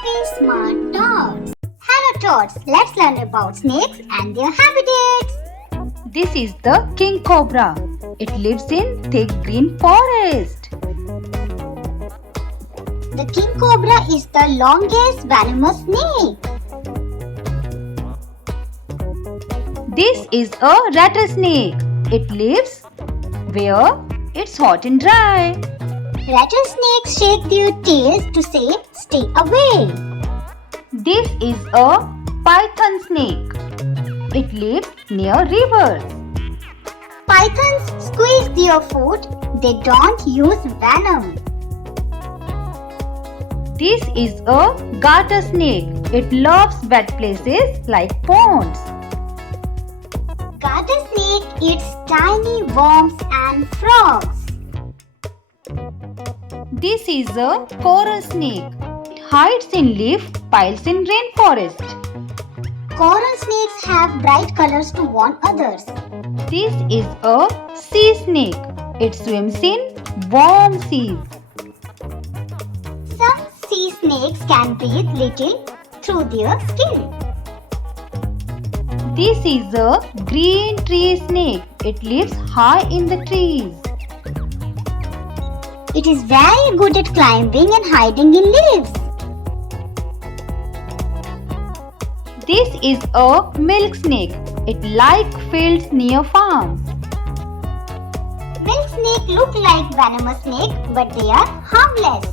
Happy Smart Tots. Hello Tots, let's learn about snakes and their habitats. This is the king cobra. It lives in thick green forest. The king cobra is the longest venomous snake. This is a rattlesnake. It lives where it's hot and dry. Rattlesnakes shake their tails to say, "Stay away." This is a python snake. It lives near rivers. Pythons squeeze their food. They don't use venom. This is a garter snake. It loves wet places like ponds. Garter snake eats tiny worms and frogs. This is a coral snake. It hides in leaf piles in rainforest. Coral snakes have bright colors to warn others. This is a sea snake. It swims in warm seas. Some sea snakes can breathe little through their skin. This is a green tree snake. It lives high in the trees. It is very good at climbing and hiding in leaves. This is a milk snake. It likes fields near farms. Milk snake look like venomous snake, but they are harmless.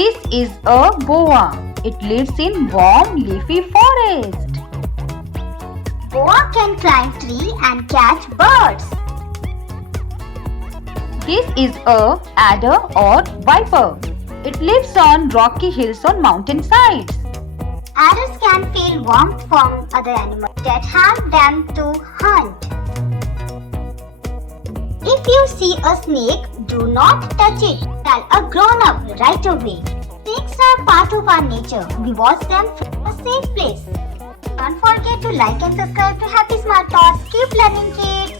This is a boa. It lives in warm leafy forest. Boa can climb tree and catch birds. This is a adder or viper. It lives on rocky hills on mountain sides. Adders can feel warmth from other animals that help them to hunt. If you see a snake, do not touch it. Tell a grown-up right away. Snakes are part of our nature. We watch them from a safe place. Don't forget to like and subscribe to Happy Smart Tots. Keep learning, kids.